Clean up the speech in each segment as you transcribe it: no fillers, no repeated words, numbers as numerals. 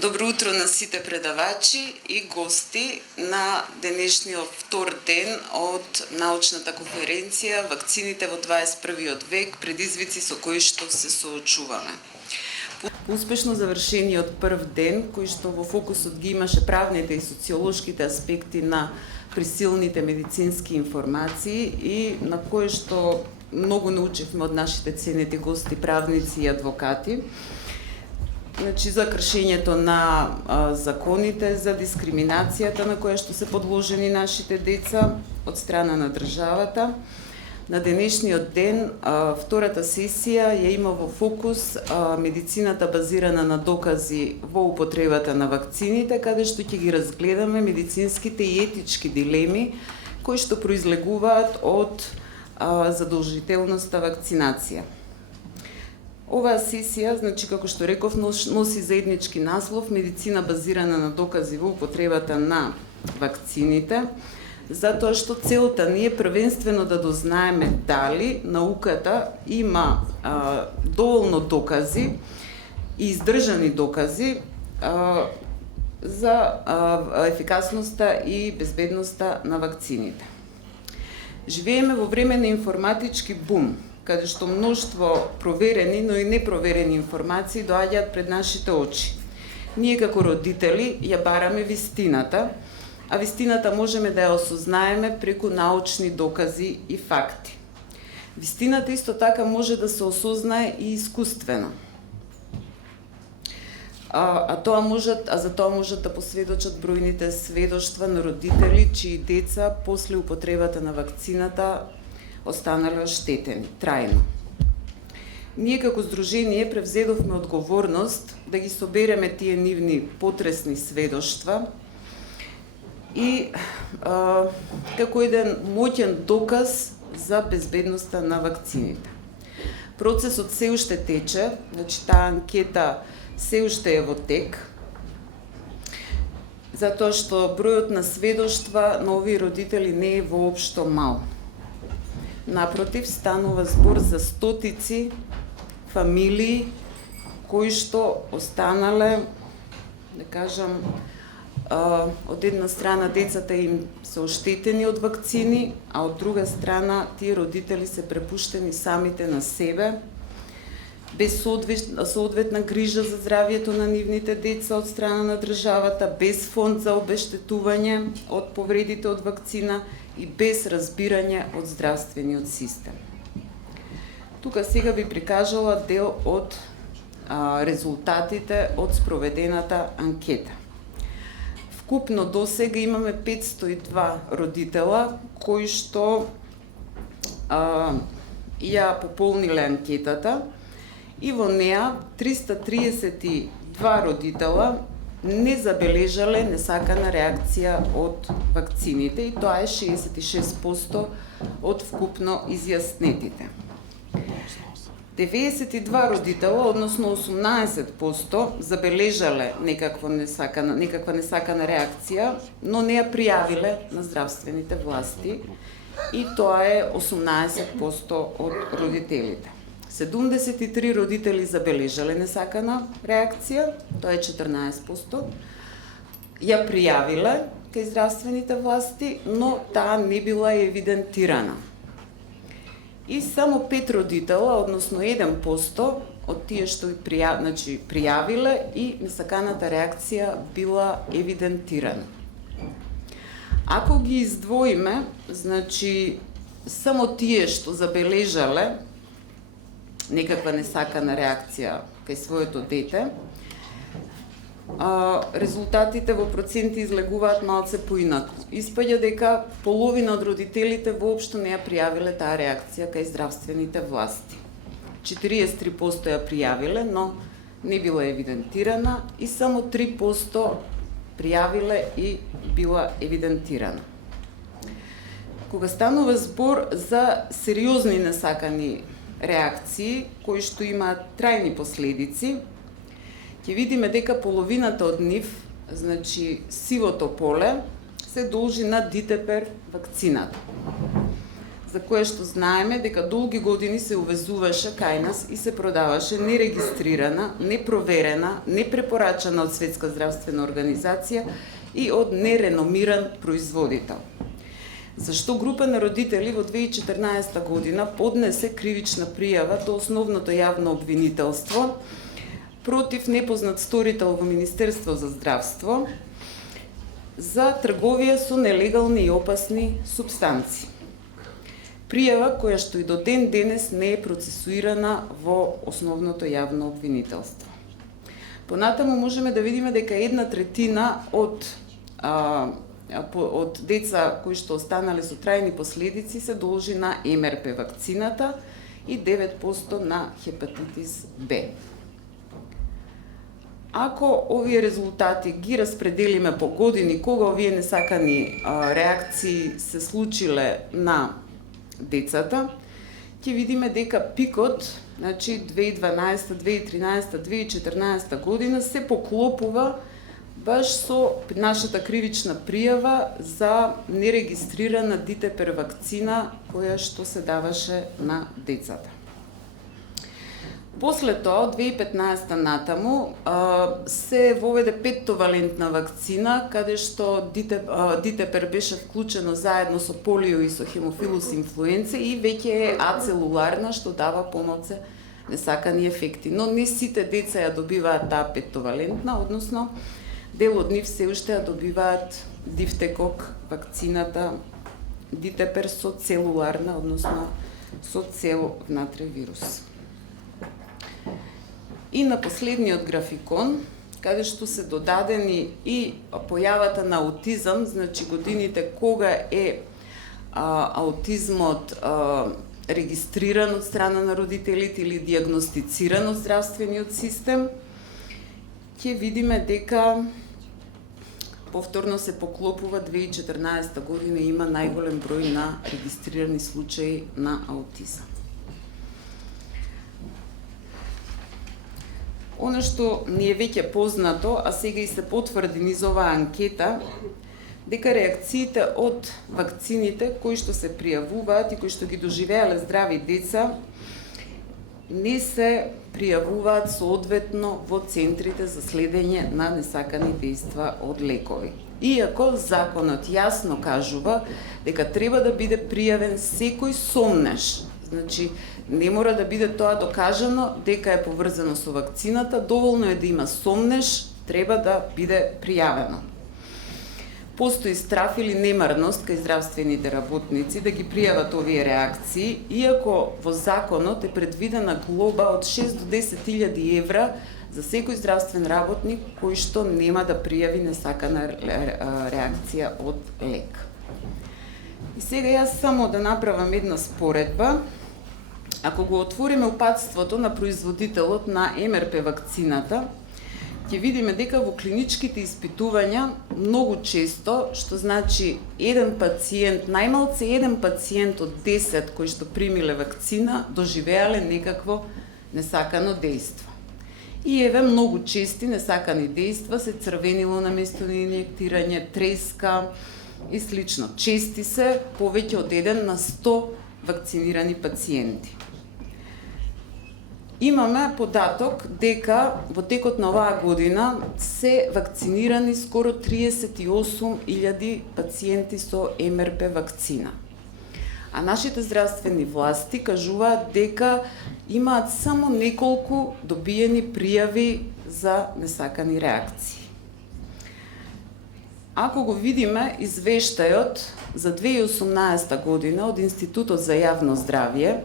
Добро утро на сите предавачи и гости на денешниот втор ден од научната конференција Вакцините во 21 век, предизвици со кои што се соочуваме. Успешно завршениот прв ден, кој што во фокусот ги имаше правните и социолошките аспекти на присилните медицински информации и на кој што многу научивме од нашите ценети гости, правници и адвокати. Значи, за кршењето на законите, за дискриминацијата на која што се подложени нашите деца од страна на државата. На денешниот ден, втората сесија ја има во фокус медицината базирана на докази во употребата на вакцините, каде што ќе ги разгледаме медицинските и етички дилеми кои што произлегуваат од задолжителноста вакцинација. Оваа сесија, значи, како што реков, носи заеднички наслов медицина базирана на докази во употребата на вакцините, затоа што целта ни е првенствено да дознаеме дали науката има доволно докази и издржани докази за ефикасноста и безбедноста на вакцините. Живееме во време на информатички бум, каде што мноштво проверени, но и непроверени информации доаѓаат пред нашите очи. Ние како родители ја бараме вистината, а вистината можеме да ја осознаеме преку научни докази и факти. Вистината исто така може да се осознае и искуствено. За тоа можат да посведочат бројните сведоштва на родители чии деца после употребата на вакцината останале оштетени трајно. Ние како здружение превзедовме одговорност да ги собереме тие нивни потресни сведоштва и како еден моќен доказ за безбедноста на вакцините. Процесот се уште тече, значи таа анкета се уште е во тек, затоа што бројот на сведоштва на овие родители не е воопшто мал. Напротив, станува збор за стотици фамилии кои што останале, да кажам, од една страна децата им се оштетени од вакцини, а од друга страна тие родители се препуштени самите на себе, без соодветна грижа за здравието на нивните деца од страна на државата, без фонд за обештетување од повредите од вакцина и без разбирање од здравствениот систем. Тука сега би прикажала дел од резултатите од спроведената анкета. Вкупно досега имаме 502 родитела кои што ја пополниле анкетата и во неа 332 родитела не забележале несакана реакција од вакцините и тоа е 66% од вкупно изјаснетите. 92 родитела, односно 18%, забележале некаква несакана реакција, но не ја пријавиле на здравствените власти и тоа е 18% од родителите. 73 родители забележале несакана реакција, тоа е 14%, ја пријавиле кај здравствените власти, но таа не била евидентирана. И само 5 родитела, односно 1% од тие што пријавиле и несаканата реакција била евидентирана. Ако ги издвоиме, значи само тие што забележале некаква несакана реакција кај своето дете, резултатите во проценти излегуваат малце поинаку. Испаѓа дека половина од родителите воопшто не ја пријавиле таа реакција кај здравствените власти. 43% ја пријавиле, но не била евидентирана и само 3% пријавиле и била евидентирана. Кога станува збор за сериозни несакани реакции кои што имаат трајни последици, ќе видиме дека половината од нив, значи сивото поле, се должи на дитепер вакцината. за кое што знаеме дека долги години се увезуваше кај нас и се продаваше нерегистрирана, непроверена, непрепорачана од Светска здравствена организација и од нереномиран производител. Зашто група на родители во 2014 година поднесе кривична пријава до основното јавно обвинителство против непознат сторител во Министерство за здравство за трговија со нелегални и опасни супстанции. Пријава која што и до ден денес не е процесуирана во основното јавно обвинителство. Понатаму можеме да видиме дека 1/3 од деца кои што останале со трајни последици се должи на МРП вакцината и 9% на хепатитис Б. Ако овие резултати ги распределиме по години кога овие несакани реакции се случиле на децата, ќе видиме дека пикот, значи 2012, 2013, 2014 година се поклопува баш со нашата кривична пријава за нерегистрирана дитепер вакцина која што се даваше на децата. После тоа, од 2015 натаму, се воведе петтовалентна вакцина, каде што дитепер беше вклучено заедно со полио и со хемофилус инфлуенце и веќе е ацелуларна, што дава помалце несакани ефекти. Но не сите деца ја добиваат таа петтовалентна, односно дел од нив се уште ја добиваат дифтекок вакцината дитепер со целуларна, односно со цел внатре вирус. И на последниот графикон, каде што се додадени и појавата на аутизам, значи годините кога е аутизмот регистриран од страна на родителите или диагностициран од здравствениот систем, ќе видиме дека повторно се поклопува 2014 година и има најголем број на регистрирани случаи на аутизам. Оно што ни е веќе познато, а сега и се потврди низ оваа анкета, дека реакциите од вакцините кои што се пријавуваат и кои што ги доживеале здрави деца не се пријавуваат соодветно во центрите за следење на несакани дејства од лекови. Иако законот јасно кажува дека треба да биде пријавен секој сомнеш, значи не мора да биде тоа докажано дека е поврзано со вакцината, доволно е да има сомнеш, треба да биде пријавено. Постои страф или немарност кај здравствените работници да ги пријават овие реакции, иако во законот е предвидена глоба од 6 до 10.000 евра за секој здравствен работник кој што нема да пријави несакана реакција од лек. И сега јас само да направам една споредба. Ако го отвориме упатството на производителот на МРП вакцината, ќе видиме дека во клиничките испитувања многу често, што значи еден пациент, најмалце еден пациент од 10 кои што примиле вакцина, доживеале некакво несакано дејство. И еве многу чести несакани дејства се црвенило на место на инјектирање, треска и слично. Чести се повеќе од 1 на 100 вакцинирани пациенти. Имаме податок дека во текот на оваа година се вакцинирани скоро 38.000 пациенти со МРП вакцина. А нашите здравствени власти кажуваат дека имаат само неколку добиени пријави за несакани реакции. Ако го видиме извештајот за 2018 година од Институтот за јавно здравје,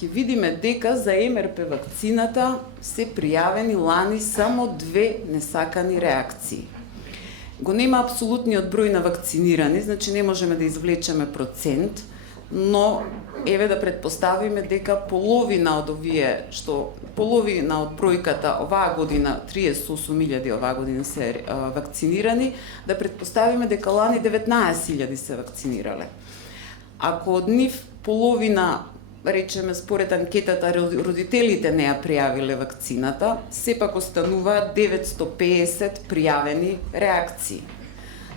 ќе видиме дека за МРП вакцината се пријавени лани само 2 несакани реакции. Го нема апсолутниот број на вакцинирани, значи не можеме да извлечеме процент, но еве да претпоставиме дека половина од бројката оваа година, 38.000 оваа година се вакцинирани, да претпоставиме дека лани 19.000 се вакцинирале. Ако од нив половина, речеме според анкетата, родителите не ја пријавиле вакцината, сепак остануваат 950 пријавени реакции.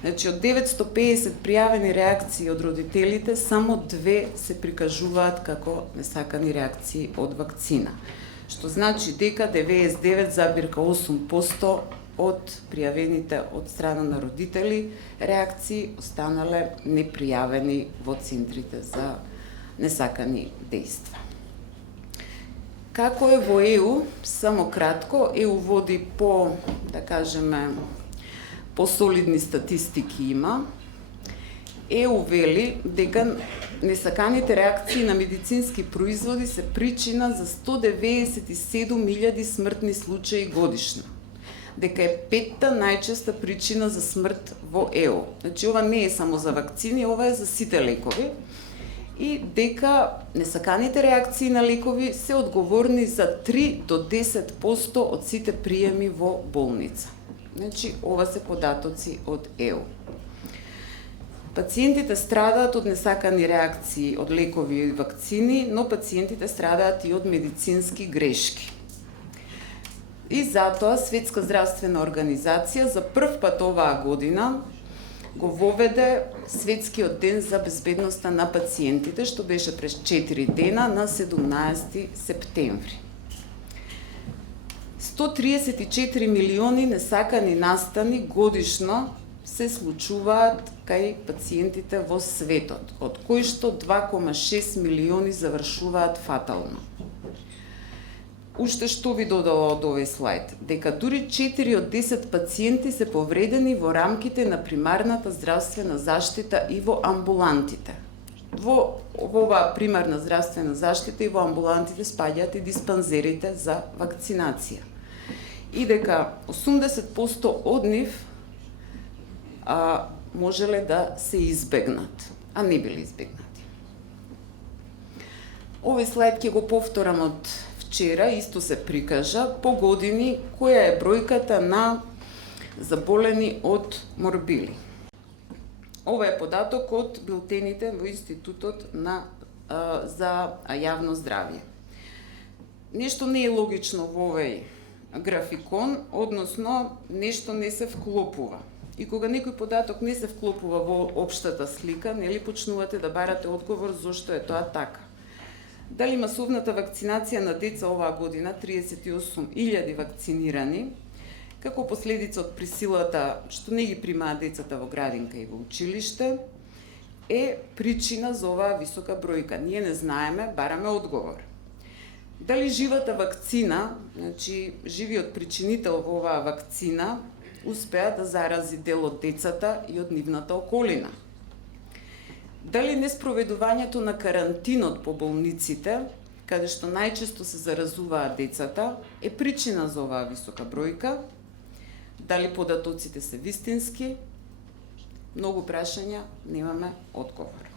Значи, од 950 пријавени реакции од родителите, само 2 се прикажуваат како несакани реакции од вакцина. Што значи дека 99,8% од пријавените од страна на родители реакции останале непријавени во центрите за несакани дејства. Како е во ЕУ, само кратко, ЕУ води да кажеме, посолидни статистики има. ЕУ вели дека несаканите реакции на медицински производи се причина за 197.000 смртни случаи годишно. Дека е 5-та најчеста причина за смрт во ЕУ. Значи, ова не е само за вакцини, ова е за сите лекови. И дека несаканите реакции на лекови се одговорни за 3 до 10% од сите приеми во болница. Значи, ова се податоци од ЕУ. Пациентите страдаат од несакани реакции од лекови и вакцини, но пациентите страдаат и од медицински грешки. И затоа Светска здравствена организација за прв пат оваа година го воведе Светскиот ден за безбедноста на пациентите, што беше през 4 дена на 17 септември. 134 милиони несакани настани годишно се случуваат кај пациентите во светот, од кои што 2,6 милиони завршуваат фатално. Уште што ви додала од овој слайд? Дека дури 4 од 10 пациенти се повредени во рамките на примарната здравствена заштита и во амбулантите. Во оваа примарна здравствена заштита и во амбулантите спаѓаат и диспанзерите за вакцинација. И дека 80% од нив можеле да се избегнат, а не биле избегнати. Овој слайд ќе го повторам од вчера, исто се прикажа, по години која е бројката на заболени од морбили. Ова е податок од билтените во Институтот за јавно здравје. Нешто не е логично во овој графикон, односно нешто не се вклопува. И кога некој податок не се вклопува во општата слика, нели почнувате да барате одговор зошто е тоа така. Дали масовната вакцинација на деца оваа година, 38.000 вакцинирани, како последица од присилата што не ги примаат децата во градинка и во училиште, е причина за оваа висока бројка. Ние не знаеме, бараме одговор. Дали живата вакцина, значи живиот причинител во оваа вакцина, успеа да зарази дел од децата и од нивната околина? Дали неспроведувањето на карантинот по болниците, каде што најчесто се заразуваат децата, е причина за оваа висока бројка? Дали податоците се вистински? Многу прашања, немаме одговор.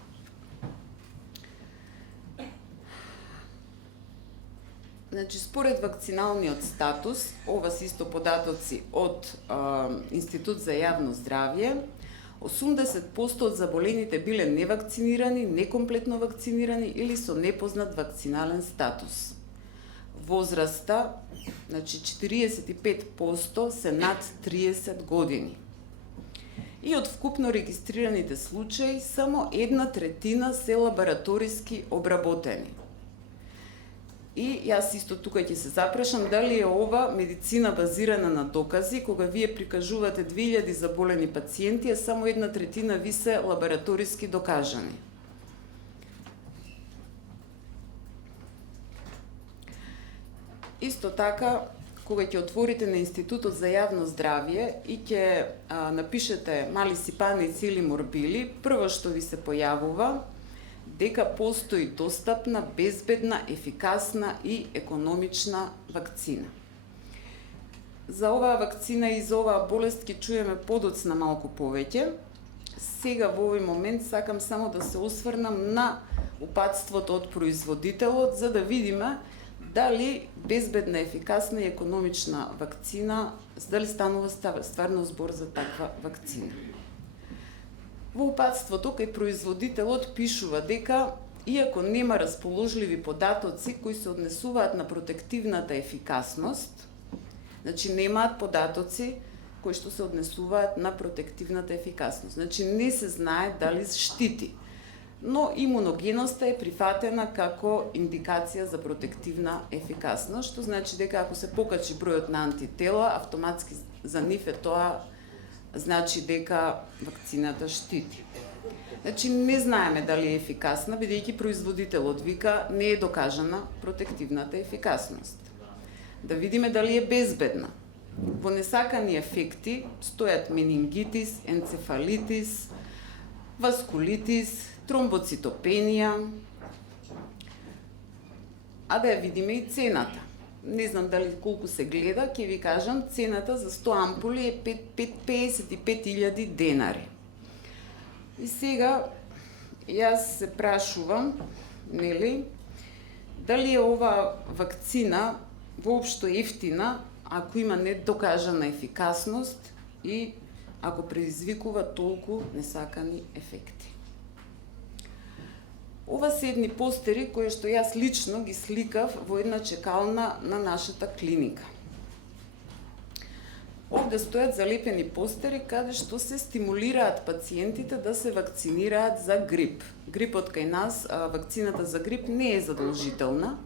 Значи, според вакциналниот статус, ова се исто податоци од Институт за јавно здравје, 80% од заболените биле невакцинирани, некомплетно вакцинирани или со непознат вакцинален статус. Возраста, значи 45% се над 30 години. И од вкупно регистрираните случаи, само 1/3 се лабораториски обработени. И јас исто тука ќе се запрашам дали е ова медицина базирана на докази, кога вие прикажувате 2000 заболени пациенти, а само 1/3 ви се лабораториски докажани. Исто така, кога ќе отворите на Институтот за јавно здравје и ќе напишете мали сипаници или морбили, прво што ви се појавува дека постои достапна, безбедна, ефикасна и економична вакцина. За оваа вакцина и за оваа болест ќе чуеме подоцна малку повеќе. Сега во овој момент сакам само да се осврнам на упатството од производителот, за да видиме дали безбедна, ефикасна и економична вакцина, дали станува стварно збор за таква вакцина. Во упатството кај производителот пишува дека, иако нема расположливи податоци кои се однесуваат на протективната ефикасност, значи немаат податоци кои што се однесуваат на протективната ефикасност. Значи не се знае дали штити, но имуногеноста е прифатена како индикација за протективна ефикасност, што значи дека ако се покачи бројот на антитела, автоматски за нив е тоа значи дека вакцината штити. Значи не знаеме дали е ефикасна, бидејќи производителот вика не е докажана протективната ефикасност. Да видиме дали е безбедна. Во несакани ефекти стојат менингитис, енцефалитис, васкулитис, тромбоцитопенија, а да ја видиме и цената. Не знам дали колку се гледа, ќе ви кажам, цената за 100 ампули е 55.000 денари. И сега, јас се прашувам, нели, дали е ова вакцина воопшто ефтина, ако има недокажана ефикасност и ако предизвикува толку несакани ефекти. Ова се едни постери кои што јас лично ги сликав во една чекална на нашата клиника. Овде стојат залепени постери каде што се стимулираат пациентите да се вакцинираат за грип. Грипот кај нас, вакцината за грип не е задолжителна,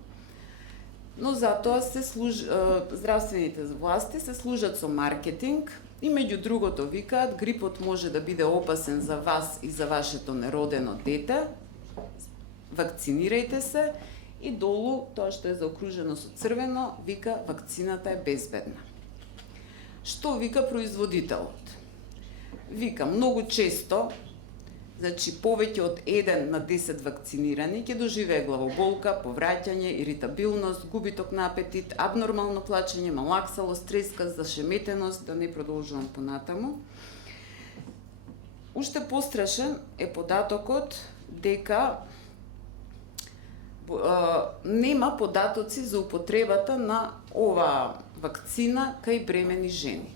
но затоа здравствените власти се служат со маркетинг и меѓу другото викаат грипот може да биде опасен за вас и за вашето неродено дете, вакцинирајте се и долу тоа што е заокружено со црвено вика вакцината е безбедна. Што вика производителот? Вика многу често, значи повеќе од 1 на 10 вакцинирани ќе доживее главоболка, повраќање, иритабилност, губиток на апетит, абнормално плачење, малаксалост, треска, зашеметеност, да не продолжувам понатаму. Уште пострашен е податокот дека нема податоци за употребата на оваа вакцина кај бремени жени.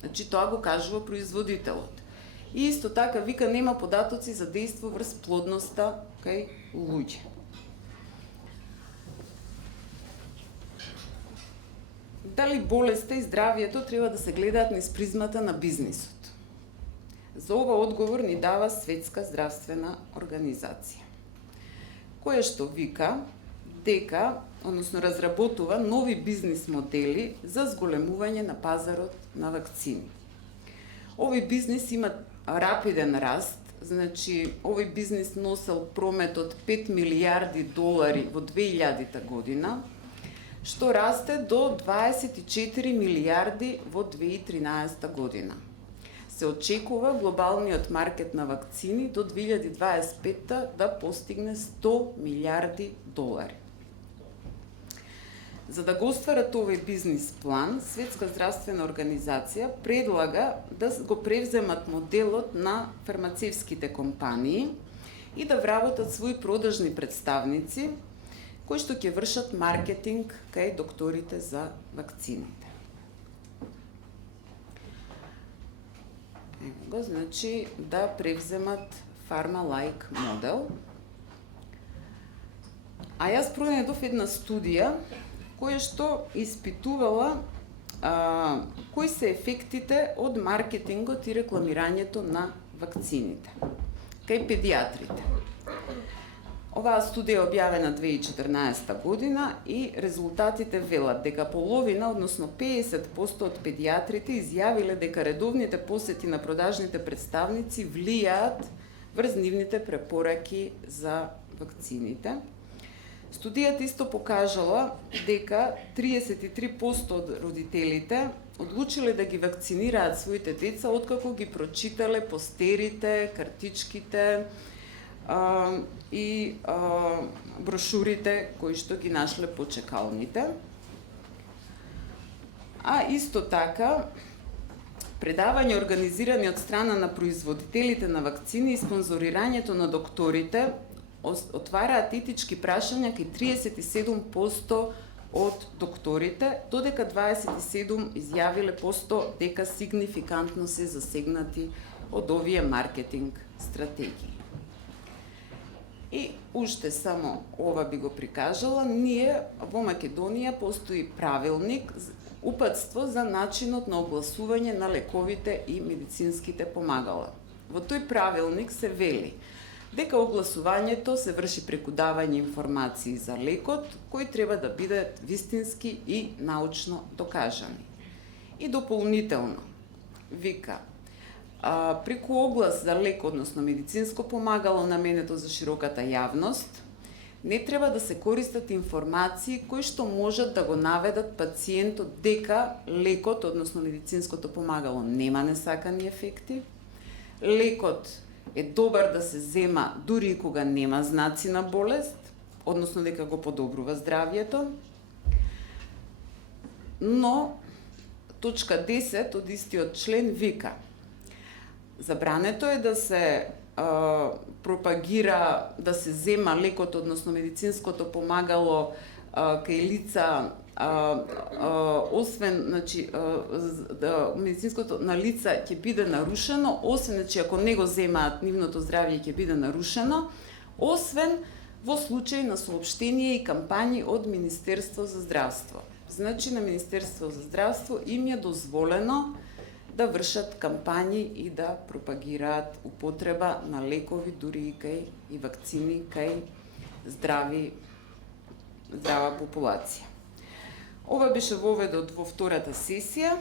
Значи тоа го кажува производителот. И исто така вика нема податоци за дејство врз плодноста кај луѓе. Дали болеста и здравието треба да се гледаат низ призмата на бизнисот? За ова одговор ни дава Светска здравствена организација, која што вика дека, односно разработува нови бизнис модели за зголемување на пазарот на вакцини. Овој бизнис има рапиден раст, значи овој бизнис носел промет од 5 милијарди долари во 2000 година, што расте до 24 милијарди во 2013 година. Се очекува глобалниот маркет на вакцини до 2025 да постигне 100 милијарди долари. За да го остварат овој бизнис план, Светска здравствена организација предлага да го превземат моделот на фармацевските компании и да вработат своји продажни представници кои што ќе вршат маркетинг кај докторите за вакцините. Ево го, значи да превземат фарма-лайк модел. А јас пронајдов една студија која што испитувала кои се ефектите од маркетингот и рекламирањето на вакцините кај педиатрите. Оваа студија е објавена 2014 година и резултатите велат дека половина, односно 50% од педиатрите изјавиле дека редовните посети на продажните представници влијаат врз нивните препораки за вакцините. Студијата исто покажала дека 33% од родителите одлучиле да ги вакцинираат своите деца откако ги прочитале постерите, картичките и брошурите кои што ги нашле по чекалните. А исто така предавања организирани од страна на производителите на вакцини и спонзорирањето на докторите отвараат етички прашања кај 37% од докторите, додека 27% изјавиле дека сигнификантно се засегнати од овие маркетинг стратегии. И уште само ова би го прикажала, ние во Македонија постои правилник упатство за начинот на огласување на лековите и медицинските помагала. Во тој правилник се вели дека огласувањето се врши преку давање информации за лекот, кои треба да бидат вистински и научно докажани. И дополнително, вика, преку оглас за лек, односно медицинско помагало наменето за широката јавност, не треба да се користат информации кои што можат да го наведат пациентот дека лекот, односно медицинското помагало, нема несакани ефекти, лекот е добар да се зема дури и кога нема знаци на болест, односно дека го подобрува здравјето, но точка 10 од истиот член вика: забрането е да се пропагира, да се зема лекот, односно медицинското помагало кај лица, освен, значи, медицинското на лица ќе биде нарушено, освен, значи, ако не го земаат, нивното здравје ќе биде нарушено, освен во случај на соопштение и кампањи од Министерство за здравство. Значи, на Министерство за здравство им е дозволено да вршат кампањи и да пропагираат употреба на лекови, дури и кај и вакцини кај здрава популација. Ова беше воведот во втората сесија.